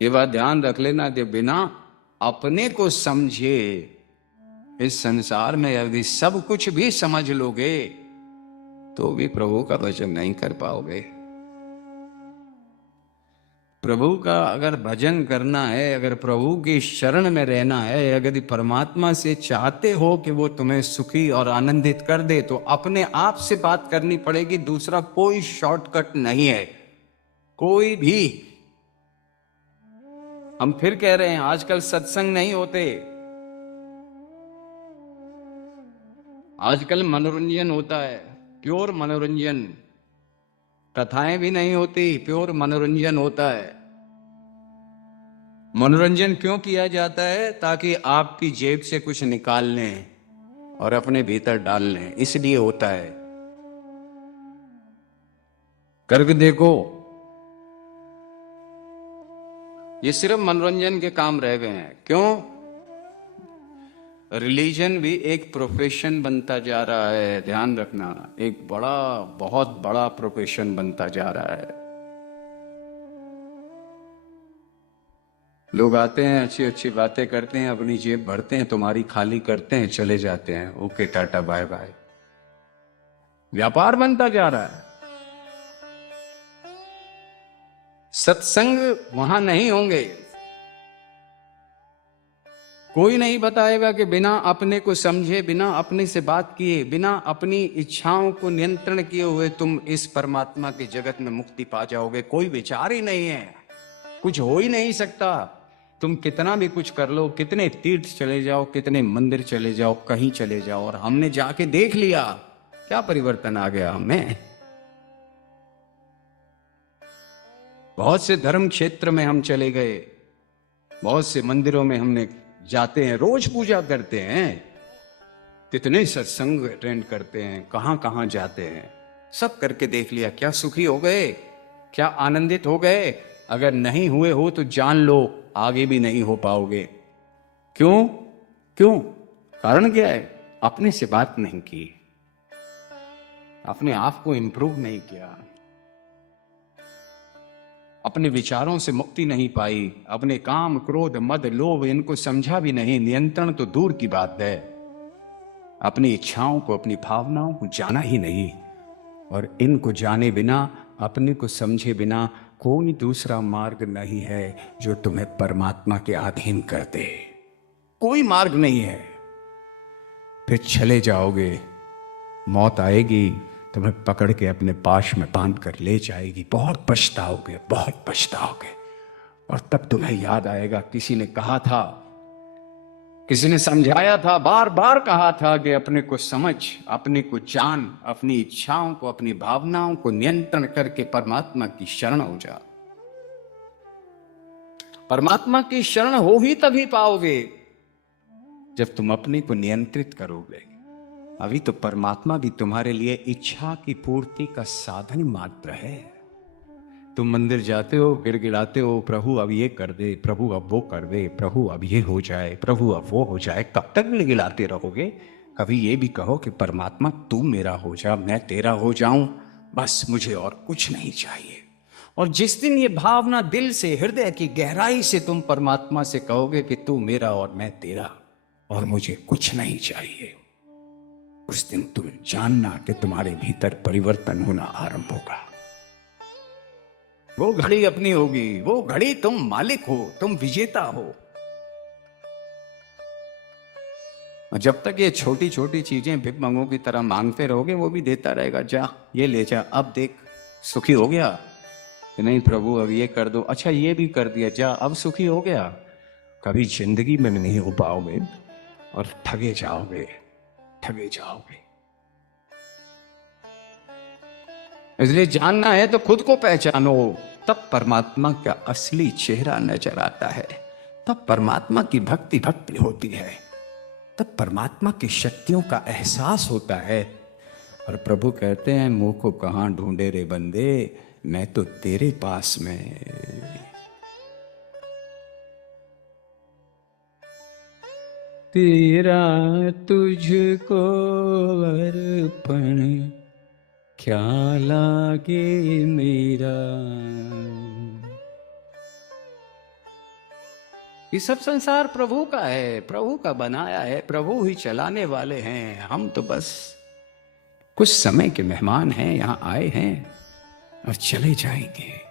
ये बात ध्यान रख लेना कि बिना अपने को समझे इस संसार में यदि सब कुछ भी समझ लोगे तो भी प्रभु का भजन नहीं कर पाओगे। प्रभु का अगर भजन करना है, अगर प्रभु की शरण में रहना है, अगर परमात्मा से चाहते हो कि वो तुम्हें सुखी और आनंदित कर दे, तो अपने आप से बात करनी पड़ेगी। दूसरा कोई शॉर्टकट नहीं है, कोई भी। हम फिर कह रहे हैं आजकल सत्संग नहीं होते, आजकल मनोरंजन होता है, प्योर मनोरंजन। कथाएं भी नहीं होती, प्योर मनोरंजन होता है। मनोरंजन क्यों किया जाता है? ताकि आपकी जेब से कुछ निकाल लें और अपने भीतर डाल लें, इसलिए होता है। करके देखो, ये सिर्फ मनोरंजन के काम रह गए हैं। क्यों? रिलीजन भी एक प्रोफेशन बनता जा रहा है, ध्यान रखना। एक बड़ा, बहुत बड़ा प्रोफेशन बनता जा रहा है। लोग आते हैं, अच्छी अच्छी बातें करते हैं, अपनी जेब भरते हैं, तुम्हारी खाली करते हैं, चले जाते हैं। Okay, tata bye bye. व्यापार बनता जा रहा है। सत्संग वहां नहीं होंगे। कोई नहीं बताएगा कि बिना अपने को समझे, बिना अपने से बात किए, बिना अपनी इच्छाओं को नियंत्रण किए हुए तुम इस परमात्मा के जगत में मुक्ति पा जाओगे। कोई विचार ही नहीं है, कुछ हो ही नहीं सकता। तुम कितना भी कुछ कर लो, कितने तीर्थ चले जाओ, कितने मंदिर चले जाओ, कहीं चले जाओ, और हमने जाके देख लिया क्या परिवर्तन आ गया हमें। बहुत से धर्म क्षेत्र में हम चले गए, बहुत से मंदिरों में हमने जाते हैं, रोज पूजा करते हैं, कितने सत्संग अटेंड करते हैं, कहां कहां जाते हैं, सब करके देख लिया। क्या सुखी हो गए? क्या आनंदित हो गए? अगर नहीं हुए हो तो जान लो आगे भी नहीं हो पाओगे। क्यों? क्यों? कारण क्या है? अपने से बात नहीं की, अपने आप को इंप्रूव नहीं किया, अपने विचारों से मुक्ति नहीं पाई, अपने काम, क्रोध, मद, लोभ इनको समझा भी नहीं, नियंत्रण तो दूर की बात है। अपनी इच्छाओं को, अपनी भावनाओं को जाना ही नहीं, और इनको जाने बिना, अपने को समझे बिना कोई दूसरा मार्ग नहीं है जो तुम्हें परमात्मा के अधीन कर दे। कोई मार्ग नहीं है। फिर चले जाओगे, मौत आएगी, तुम्हें पकड़ के अपने पाश में बांध कर ले जाएगी। बहुत पछताओगे, बहुत पछताओगे। और तब तुम्हें याद आएगा, किसी ने कहा था, किसी ने समझाया था, बार बार कहा था कि अपने को समझ, अपने को जान, अपनी इच्छाओं को, अपनी भावनाओं को नियंत्रण करके परमात्मा की शरण हो जा। परमात्मा की शरण हो ही तभी पाओगे जब तुम अपने को नियंत्रित करोगे। अभी तो परमात्मा भी तुम्हारे लिए इच्छा की पूर्ति का साधन मात्र है। तुम मंदिर जाते हो, गिड़गिड़ाते हो, प्रभु अब ये कर दे, प्रभु अब वो कर दे, प्रभु अब ये हो जाए, प्रभु अब वो हो जाए। कब तक गिड़गिड़ाते रहोगे? कभी ये भी कहो कि परमात्मा तू मेरा हो जा, मैं तेरा हो जाऊं, बस मुझे और कुछ नहीं चाहिए। और जिस दिन ये भावना दिल से, हृदय की गहराई से तुम परमात्मा से कहोगे कि तू मेरा और मैं तेरा और मुझे कुछ नहीं चाहिए, उस दिन तुम जानना कि तुम्हारे भीतर परिवर्तन होना आरंभ होगा। वो घड़ी अपनी होगी, वो घड़ी तुम मालिक हो, तुम विजेता हो। जब तक ये छोटी छोटी चीजें भिखमंगों की तरह मांगते रहोगे, वो भी देता रहेगा। जा ये ले जा, अब देख सुखी हो गया कि नहीं प्रभु, अब ये कर दो, अच्छा ये भी कर दिया, जा अब सुखी हो गया। कभी जिंदगी में नहीं हो पाओगे और ठगे जाओगे, ठगे जाओगे। इसलिए जानना है तो खुद को पहचानो, तब परमात्मा का असली चेहरा नजर आता है। तब परमात्मा की भक्ति भक्ति होती है, तब परमात्मा की शक्तियों का एहसास होता है। और प्रभु कहते हैं, मुंह को कहां ढूंढे रे बंदे, मैं तो तेरे पास में। तेरा तुझको अर्पण क्या लागे मेरा। ये सब संसार प्रभु का है, प्रभु का बनाया है, प्रभु ही चलाने वाले हैं। हम तो बस कुछ समय के मेहमान हैं, यहां आए हैं और चले जाएंगे।